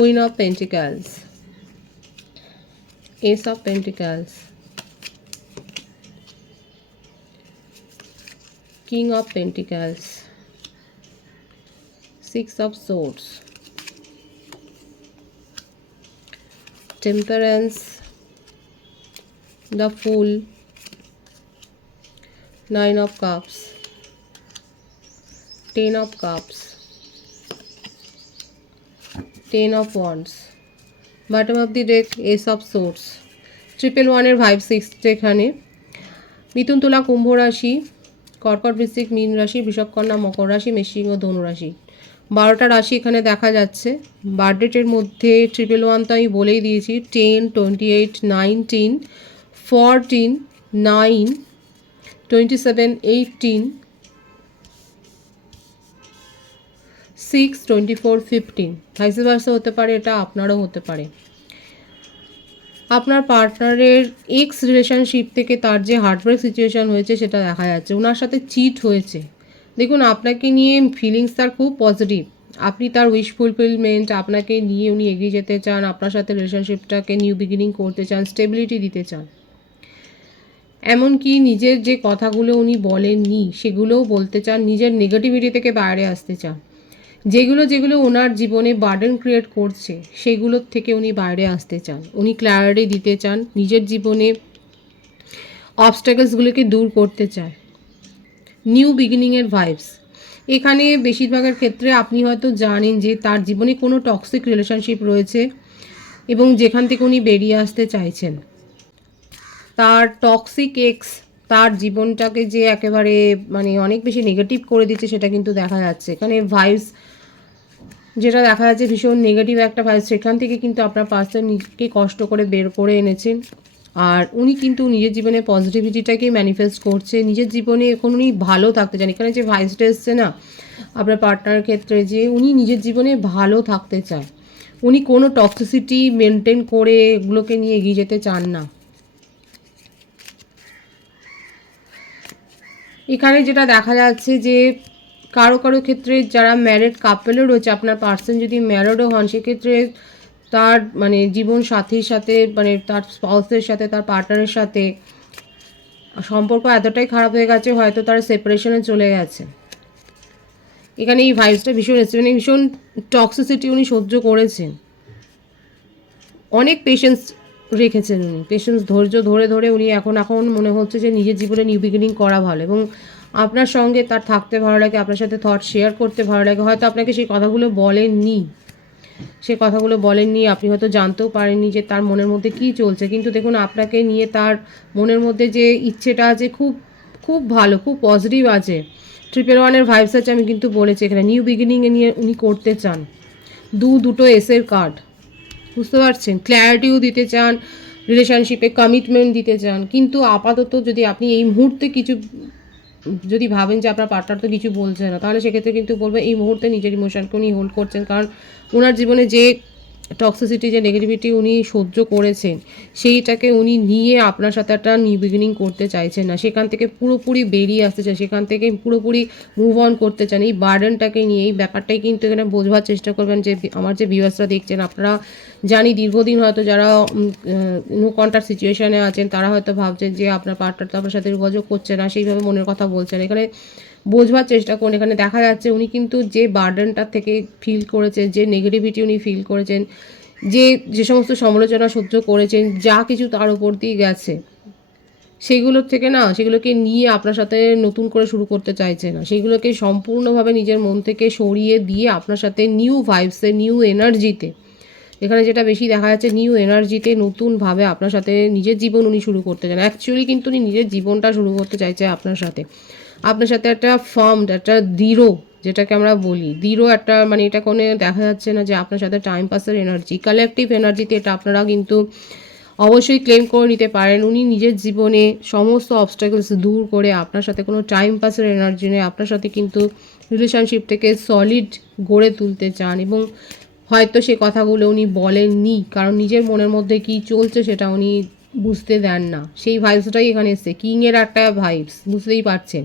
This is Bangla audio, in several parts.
Queen of Pentacles, Ace of Pentacles, King of Pentacles, Six of Swords, Temperance, the Fool, Nine of Cups, Ten of Cups. Ten of wands bottom of the deck ace of swords triple ওয়ানের ভাইভ সিক্স এখানে। মিথুন তুলা, কুম্ভ রাশি। কর্কট বৃশ্চিক, মীন রাশি বৃষভকন্যা মকর রাশি মেশিং ও ধনু রাশি। বারোটা রাশি এখানে দেখা যাচ্ছে। বার্থডেটের মধ্যে ট্রিপল ওয়ান তো আমি বলেই দিয়েছি। Ten twenty eight nineteen fourteen nine twenty seven eighteen six twenty four fifteen vice versa হতে পারে, এটা আপনারও হতে পারে। আপনার পার্টনারের এক্স রিলেশনশিপ থেকে তার যে হার্টব্রেক সিচুয়েশন হয়েছে, সেটা দেখা যাচ্ছে। ওনার সাথে চিট হয়েছে। দেখুন, আপনাকে নিয়ে ফিলিংস তার খুব পজিটিভ আপনি তার উইশ ফুলফিলমেন্ট আপনাকে নিয়ে উনি এগিয়ে যেতে চান, আপনার সাথে রিলেশনশিপটাকে নিউ বিগিনিং করতে চান স্টেবিলিটি দিতে চান। এমনকি নিজের যে কথাগুলো উনি বলেননি, সেগুলোও বলতে চান, নিজের নেগেটিভিটি থেকে বাইরে আসতে চান। যেগুলো যেগুলো ওনার জীবনে বার্ডেন ক্রিয়েট করছে, সেগুলোর থেকে উনি বাইরে আসতে চান। উনি ক্ল্যারিটি দিতে চান, নিজের জীবনে অবস্টাকেলসগুলোকে দূর করতে চায় নিউ বিগিনিংয়ের ভাইবস এখানে বেশিরভাগের ক্ষেত্রে আপনি হয়তো জানেন যে তার জীবনে কোনো টক্সিক রিলেশনশিপ রয়েছে এবং যেখান থেকে উনি বেরিয়ে আসতে চাইছেন। তার টক্সিক এক্স তার জীবনটাকে যে একেবারে মানে অনেক বেশি নেগেটিভ করে দিচ্ছে সেটা কিন্তু দেখা যাচ্ছে। এখানে ভাইবস যেটা দেখা যাচ্ছে ভীষণ নেগেটিভ একটা ভাইবস সেখান থেকে কিন্তু আপনার পার্সন নিজেকে কষ্ট করে বের করে এনেছেন। আর উনি কিন্তু নিজের জীবনে পজিটিভিটিটাকে ম্যানিফেস্ট করছে, নিজের জীবনে এখন উনি ভালো থাকতে চান। এখানে যে ভাইসটা এসছে না, আপনার পার্টনারের ক্ষেত্রে যে উনি নিজের জীবনে ভালো থাকতে চায় উনি কোনো টক্সিসিটি মেনটেন করে এগুলোকে নিয়ে এগিয়ে যেতে চান না। এখানে যেটা দেখা যাচ্ছে যে কারও কারও ক্ষেত্রে যারা ম্যারেড কাপেলও রয়েছে, আপনার পার্সন যদি ম্যারেডও হন, সেক্ষেত্রে তার মানে জীবন সাথীর সাথে মানে তার স্পাউসের সাথে, তার পার্টনারের সাথে সম্পর্ক এতটাই খারাপ হয়ে গেছে, হয়তো তার সেপারেশনে চলে গেছে। এখানে এই ভাইবসটা ভীষণ এসেছে মানে ভীষণ টক্সিসিটি উনি সহ্য করেছেন। অনেক পেশেন্স রেখেছেন। উনি পেশেন্স ধৈর্য ধরে ধরে উনি এখন এখন মনে হচ্ছে যে নিজের জীবনে নিউ বিগিনিং করা ভালো এবং আপনার সঙ্গে তার থাকতে ভালো লাগে, আপনার সাথে থট শেয়ার করতে ভালো লাগে। হয়তো আপনাকে সেই কথাগুলো বলেননি। সে কথাগুলো বলেননি, আপনি হয়তো জানতেও পারেননি যে তার মনের মধ্যে কি চলছে। কিন্তু দেখুন, আপনাকে নিয়ে তার মনের মধ্যে যে ইচ্ছেটা আছে খুব খুব ভালো, খুব পজিটিভ আছে। ট্রিপল ওয়ানের ভাইবস আছে আমি কিন্তু বলেছি, এখানে নিউ বিগিনিংয়ে নিয়ে উনি করতে চান। দু দুটো এসের কার্ড বুঝতে পারছেন? ক্ল্যারিটিও দিতে চান রিলেশনশিপে কমিটমেন্ট দিতে চান। কিন্তু আপাতত যদি আপনি এই মুহূর্তে কিছু, যদি ভাবেন যে আপনার পার্টনার তো কিছু বলছে না, তাহলে সেক্ষেত্রে কিন্তু বলবে, এই মুহূর্তে নিজের ইমোশনকে উনি হোল্ড করছেন। কারণ ওনার জীবনে যে টক্সিসিটি যে নেগেটিভিটি উনি সহ্য করেছেন, সেইটাকে উনি নিয়ে আপনার সাথে একটা নিউ বিগিনিং করতে চাইছেন না। সেখান থেকে পুরোপুরি বেরিয়ে আসতে চান সেখান থেকে পুরোপুরি মুভ অন করতে চান। এই বার্ডেনটাকে নিয়ে, এই ব্যাপারটাই কিন্তু এখানে বোঝবার চেষ্টা করবেন যে, আমার যে ভিউয়ার্সরা দেখছেন, আপনারা জানি দীর্ঘদিন হয়তো যারা নো কন্ট্যাক্ট সিচুয়েশনে আছেন, তারা হয়তো ভাবছেন যে, আপনার পার্টনার তো আপনার সাথে যোগাযোগ করছে না, সেইভাবে মনের কথা বলছেন। এখানে বোঝবার চেষ্টা করুন। এখানে দেখা যাচ্ছে উনি কিন্তু যে বার্ডেনটার থেকে ফিল করেছেন, যে নেগেটিভিটি উনি ফিল করেছেন, যে যে সমস্ত সমালোচনা সহ্য করেছেন, যা কিছু তার উপর দিয়ে গেছে, সেগুলোর থেকে না, সেগুলোকে নিয়ে আপনার সাথে নতুন করে শুরু করতে চাইছে না। সেগুলোকে সম্পূর্ণভাবে নিজের মন থেকে সরিয়ে দিয়ে আপনার সাথে নিউ ভাইবসে নিউ এনার্জিতে এখানে যেটা বেশি দেখা যাচ্ছে নিউ এনার্জিতে নতুনভাবে আপনার সাথে নিজের জীবন উনি শুরু করতে চান। অ্যাকচুয়ালি কিন্তু উনি নিজের জীবনটা শুরু করতে চাইছে আপনার সাথে। আপনার সাথে একটা ফার্মড একটা দৃঢ়, যেটাকে আমরা বলি। দৃঢ় একটা মানে এটা কোনো দেখা যাচ্ছে না যে আপনার সাথে টাইম পাসের এনার্জি কালেকটিভ এনার্জিতে এটা আপনারা কিন্তু অবশ্যই ক্লেম করে নিতে পারেন। উনি নিজের জীবনে সমস্ত অবস্টাকলস দূর করে আপনার সাথে কোনো টাইম পাসের এনার্জি নেই। আপনার সাথে কিন্তু রিলেশনশিপটাকে সলিড গড়ে তুলতে চান এবং হয়তো সে কথাগুলো উনি বলেননি, কারণ নিজের মনের মধ্যে কি চলছে সেটা উনি বুঝতে দেন না। সেই ভাইবসটাই এখানে এসছে। কিংয়ের একটা ভাইবস বুঝতেই পারছেন।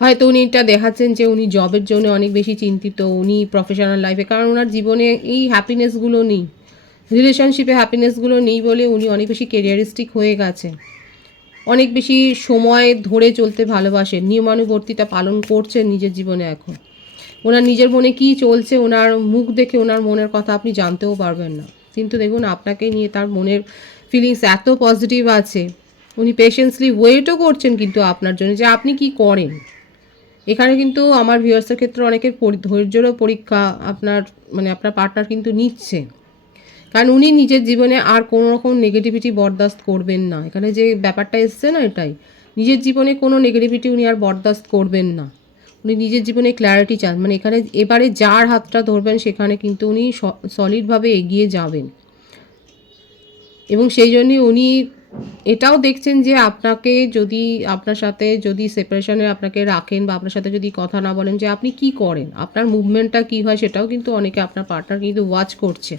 হয়তো উনি এটা দেখাচ্ছেন যে উনি জবের জন্য অনেক বেশি চিন্তিত, উনি প্রফেশনাল লাইফে কারণ ওনার জীবনে এই হ্যাপিনেসগুলো নেই। রিলেশনশিপে হ্যাপিনেসগুলো নেই বলে উনি অনেক বেশি কেরিয়ারিস্টিক হয়ে গেছে অনেক বেশি সময় ধরে চলতে ভালোবাসেন, নিয়মানুবর্তিতা পালন করছেন নিজের জীবনে এখন। ওনার নিজের মনে কি চলছে, ওনার মুখ দেখে ওনার মনের কথা আপনি জানতেও পারবেন না। কিন্তু দেখুন, আপনাকে নিয়ে তার মনের ফিলিংস এত পজিটিভ আছে। উনি পেশেন্সলি ওয়েটও করছেন কিন্তু আপনার জন্য যে আপনি কি করেন? এখানে কিন্তু আমার ভিউয়ার্সের ক্ষেত্রে অনেকের ধৈর্যেরও পরীক্ষা আপনার মানে আপনার পার্টনার কিন্তু নিচ্ছে। কারণ উনি নিজের জীবনে আর কোনো রকম নেগেটিভিটি বরদাস্ত করবেন না। এখানে যে ব্যাপারটা এসছে না এটাই, নিজের জীবনে কোনো নেগেটিভিটি উনি আর বরদাস্ত করবেন না। উনি নিজের জীবনে ক্ল্যারিটি চান। মানে এখানে এবারে যার হাতটা ধরবেন, সেখানে কিন্তু উনি সলিডভাবে এগিয়ে যাবেন। এবং সেই জন্যই উনি এটাও দেখছেন যে আপনাকে যদি আপনার সাথে যদি সেপারেশনে আপনাকে রাখেন বা আপনার সাথে যদি কথা না বলেন যে আপনি কি করেন, আপনার মুভমেন্টটা কি হয় সেটাও কিন্তু অনেকে আপনার পার্টনার কিন্তু ওয়াচ করছে।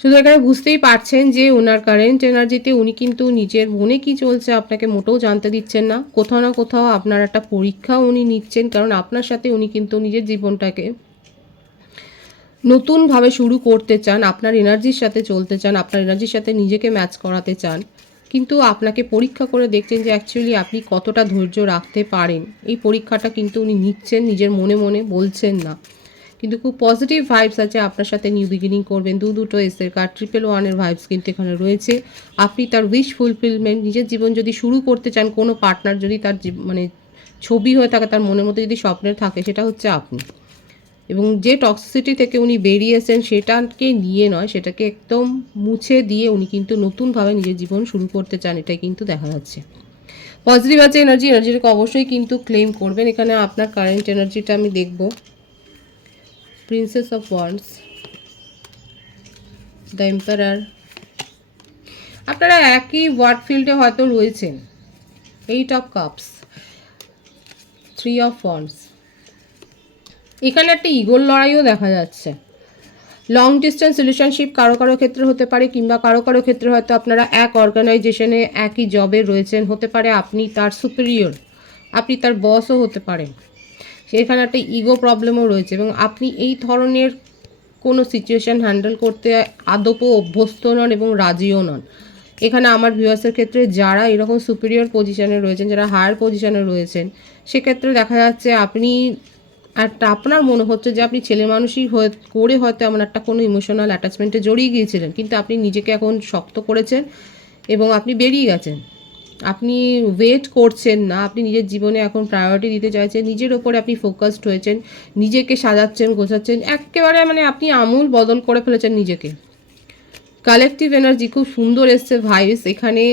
শুধু এখানে বুঝতেই পারছেন যে ওনার কারেন্ট এনার্জিতে উনি কিন্তু নিজের মনে কি চলছে আপনাকে মোটেও জানতে দিচ্ছেন না। কোথাও না কোথাও আপনার একটা পরীক্ষা উনি নিচ্ছেন, কারণ আপনার সাথে উনি কিন্তু নিজের জীবনটাকে নতুনভাবে শুরু করতে চান, আপনার এনার্জির সাথে চলতে চান, আপনার এনার্জির সাথে নিজেকে ম্যাচ করাতে চান, কিন্তু আপনাকে পরীক্ষা করে দেখছেন যে অ্যাকচুয়ালি আপনি কতটা ধৈর্য রাখতে পারেন। এই পরীক্ষাটা কিন্তু উনি নিচ্ছেন, নিজের মনে মনে বলছেন না। কিন্তু খুব পজিটিভ ভাইবস আছে আপনার সাথে নিউ বিগিনিং করবেন, দু দুটো এসের কার ট্রিপল ওয়ানের ভাইবস কিন্তু এখানে রয়েছে। আপনি তার উইশ ফুলফিলমেন্ট নিজের জীবন যদি শুরু করতে চান, কোনো পার্টনার যদি তার মানে ছবি হয়ে থাকে, তার মনের মধ্যে যদি স্বপ্নের থাকে, সেটা হচ্ছে আপনি। এবং যে টক্সিসিটি থেকে উনি বেরিয়েছেন সেটাকে নিয়ে নয়, সেটাকে একদম মুছে দিয়ে উনি কিন্তু নতুনভাবে নিজের জীবন শুরু করতে চান, এটাই কিন্তু দেখা যাচ্ছে। পজিটিভ আছে এনার্জি এনার্জিটাকে অবশ্যই কিন্তু ক্লেম করবেন। এখানে আপনার কারেন্ট এনার্জিটা আমি দেখব। Princess of wands the emperor আপনারা একই ওয়ার্ড ফিল্ডে হয়তো রয়েছেন। Eight of cups three of wands এখানে একটা ইগোর লড়াইও দেখা যাচ্ছে। লং ডিস্টেন্স রিলেশনশিপ কারও কারও ক্ষেত্রে হতে পারে কিংবা কারও কারও ক্ষেত্রে হয়তো আপনারা এক অর্গানাইজেশনে একই জবে রয়েছেন, হতে পারে আপনি তার সুপিরিয়র আপনি তার বসও হতে পারেন। সেখানে একটা ইগো প্রবলেমও রয়েছে এবং আপনি এই ধরনের কোনো সিচুয়েশান হ্যান্ডেল করতে আদপও অভ্যস্ত নন এবং রাজিও নন। এখানে আমার ভিউয়ার্সের ক্ষেত্রে যারা এরকম সুপিরিয়র পজিশানে রয়েছেন, যারা হায়ার পজিশানে রয়েছেন, সেক্ষেত্রে দেখা যাচ্ছে আপনি একটা আপনার মনে হচ্ছে যে আপনি ছেলে মানুষই হয়ে, করে হয়তো এমন একটা কোনো ইমোশনাল অ্যাটাচমেন্টে জড়িয়ে গিয়েছিলেন, কিন্তু আপনি নিজেকে এখন শক্ত করেছেন এবং আপনি বেরিয়ে গেছেন। আপনি ওয়েট করছেন না, আপনি নিজের জীবনে এখন প্রায়োরিটি দিতে চাইছেন, নিজের ওপরে আপনি ফোকাসড হয়েছেন, নিজেকে সাজাচ্ছেন, গোছাচ্ছেন, একেবারে মানে আপনি আমূল বদল করে ফেলেছেন নিজেকে। কালেকটিভ এনার্জি খুব সুন্দর এসছে ভাইস, এখানে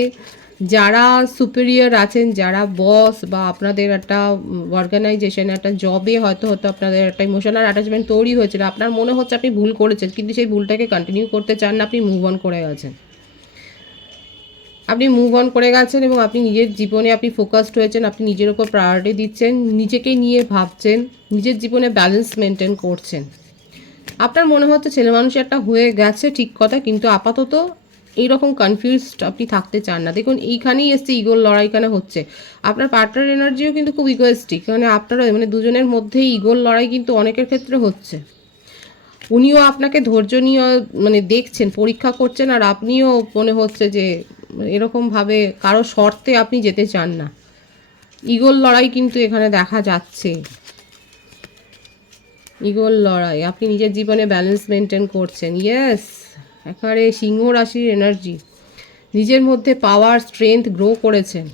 যারা সুপিরিয়র আছেন, যারা বস বা আপনাদের একটা অর্গানাইজেশন একটা জবে হয়তো হয়তো আপনাদের একটা ইমোশনাল অ্যাটাচমেন্ট তৈরি হয়েছিল, আপনার মনে হচ্ছে আপনি ভুল করেছেন, কিন্তু সেই ভুলটাকে কন্টিনিউ করতে চান না, আপনি মুভ অন করে গেছেন। আপনি মুভ অন করে গেছেন এবং আপনি নিজের জীবনে আপনি ফোকাসড হয়েছেন, আপনি নিজের ওপর প্রায়োরিটি দিচ্ছেন, নিজেকে নিয়ে ভাবছেন, নিজের জীবনে ব্যালেন্স মেনটেন করছেন। আপনার মনে হচ্ছে ছেলে মানুষ একটা হয়ে গেছে ঠিক কথা, কিন্তু আপাতত এইরকম কনফিউজড আপনি থাকতে চান না। দেখুন, এইখানেই এসছে ইগোর লড়াইখানে হচ্ছে? আপনার পার্টনার এনার্জিও কিন্তু খুব ইগোয়েস্টিক মানে আপনারা মানে দুজনের মধ্যেই ইগোর লড়াই কিন্তু অনেকের ক্ষেত্রে হচ্ছে। উনিও আপনাকে ধৈর্য নিয়ে মানে দেখছেন, পরীক্ষা করছেন, আর আপনিও মনে হচ্ছে যে, এরকমভাবে কারও শর্তে আপনি যেতে চান না। ইগোর লড়াই কিন্তু এখানে দেখা যাচ্ছে। ইগোর লড়াই, আপনি নিজের জীবনে ব্যালেন্স মেনটেন করছেন। ইয়েস একেবারে সিংহ রাশির এনার্জি নিজের মধ্যে পাওয়ার স্ট্রেংথ গ্রো করেছেন।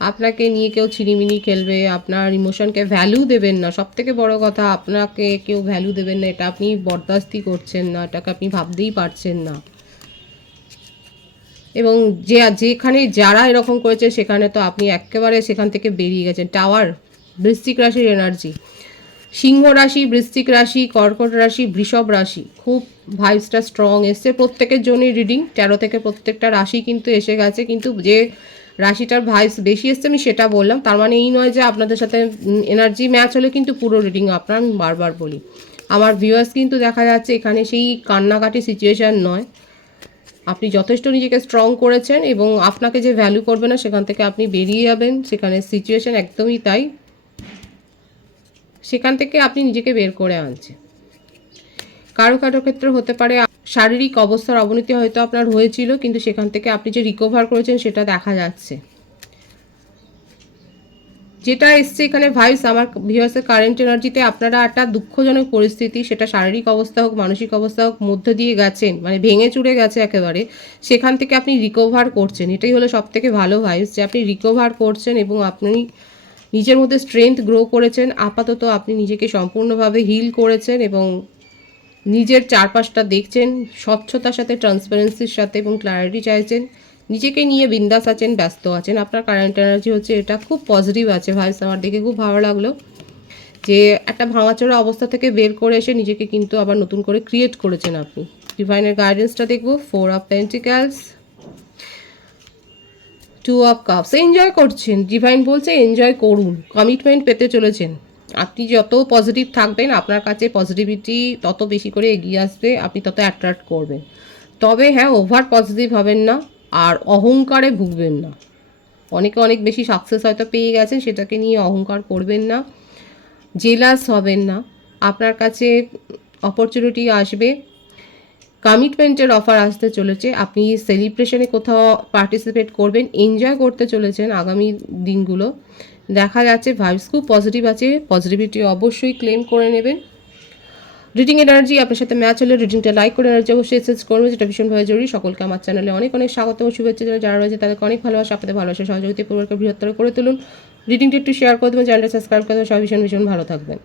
আপনাকে নিয়ে কেউ ছিনিমিনি খেলবে, আপনার ইমোশনকে ভ্যালু দেবেন না। সব থেকে বড় কথা, আপনাকে কেউ ভ্যালু দেবেন না। এটা আপনি বরদাস্তি করছেন না, এটাকে আপনি ভাবতেই পারছেন না। এবং যে, যেখানে যারা এরকম করেছে, সেখানে তো আপনি একেবারে সেখান থেকে বেরিয়ে গেছেন। টাওয়ার বৃশ্চিক রাশির এনার্জি সিংহ রাশি, বৃশ্চিক রাশি, কর্কট রাশি, বৃষভ রাশি। খুব ভাইবসটা স্ট্রং এসছে। প্রত্যেকের জন্যই রিডিং তেরো থেকে প্রত্যেকটা রাশি কিন্তু এসে গেছে। কিন্তু যে রাশিটার ভাইবস বেশি এসছে, আমি সেটা বললাম। তার মানে এই নয় যে আপনাদের সাথে এনার্জি ম্যাচ হলে কিন্তু পুরো রিডিং আপনার আমি বারবার বলি। আমার ভিউয়ার্স কিন্তু দেখা যাচ্ছে, এখানে সেই কান্নাকাটি সিচুয়েশান নয়। আপনি যথেষ্ট নিজেকে স্ট্রং করেছেন এবং আপনাকে যে ভ্যালু করবে না, সেখান থেকে আপনি বেরিয়ে যাবেন। সেখানে সিচুয়েশন একদমই তাই। সেখান থেকে আপনি নিজেকে বের করে আনছেন। কারও কারও ক্ষেত্রে হতে পারে শারীরিক অবস্থার অবনতি হয়তো আপনার হয়েছিল, কিন্তু সেখান থেকে আপনি যে রিকভার করেছেন সেটা দেখা যাচ্ছে। যেটা এসছে এখানে ভাইস আমার ভিউয়ার্সের কারেন্ট এনার্জিতে আপনারা একটা দুঃখজনক পরিস্থিতি, সেটা শারীরিক অবস্থা হোক, মানসিক অবস্থা হোক, মধ্য দিয়ে গেছেন মানে ভেঙে চুরে গেছে একেবারে, সেখান থেকে আপনি রিকভার করছেন। এটাই হলো সব থেকে ভালো ভাইস যে আপনি রিকভার করছেন এবং আপনি নিজের মধ্যে স্ট্রেংথ গ্রো করেছেন, আপাতত আপনি নিজেকে সম্পূর্ণভাবে হিল করেছেন এবং নিজের চারপাশটা দেখছেন, স্বচ্ছতার সাথে ট্রান্সপারেন্সির সাথে এবং ক্ল্যারিটি চাইছেন, নিজেকে নিয়ে বিন্দাস আছেন, ব্যস্ত আছেন। আপনার কারেন্ট এনার্জি হচ্ছে এটা খুব পজিটিভ আছে ভাইস আমার দেখে খুব ভালো লাগল যে একটা ভাঙাচোরা অবস্থা থেকে বের করে এসে নিজেকে কিন্তু আবার নতুন করে ক্রিয়েট করেছেন আপনি। ডিভাইনের গাইডেন্সটা দেখব four of pentacles two of cups enjoy করছেন। ডিভাইন বলছে এনজয় করুন। কমিটমেন্ট পেতে চলেছেন। আপনি যত পজিটিভ থাকবেন, আপনার কাছে পজিটিভিটি তত বেশি করে এগিয়ে আসবে, আপনি তত অ্যাট্রাক্ট করবেন। তবে হ্যাঁ ওভার পজিটিভ হবেন না, আর অহংকারে ভুগবেন না। অনেকে অনেক বেশি সাকসেস হয়তো পেয়ে গেছেন, সেটাকে নিয়ে অহংকার করবেন না। জেলাস হবেন না। আপনার কাছে অপরচুনিটি আসবে। কমিটমেন্টের অফার আসতে চলেছে। আপনি সেলিব্রেশনে কোথাও পার্টিসিপেট করবেন এনজয় করতে চলেছেন আগামী দিনগুলো। দেখা যাচ্ছে ভাইবস খুব পজিটিভ আছে পজিটিভিটি অবশ্যই ক্লেম করে নেবেন। রিডিং এনার্জি আপনার সাথে ম্যাচ হলে রিডিংটা লাইক করে এনার্জি অবশ্যই এসেস করবে যেটা ভীষণভাবে জরুরি। সকলকে আমার চ্যানেলে অনেক অনেক স্বাগত ও শুভেচ্ছা। যারা রয়েছে তাদেরকে অনেক ভালোবাসা, আপনাদের ভালোবাসা সহযোগিতা পূর্বক বৃহত্তর করে তুলুন। রিডিংটা একটু শেয়ার করে দেবেন চ্যানেলটা সাবস্ক্রাইব করে দেবেন, সবাই ভীষণ ভীষণ ভালো থাকবেন।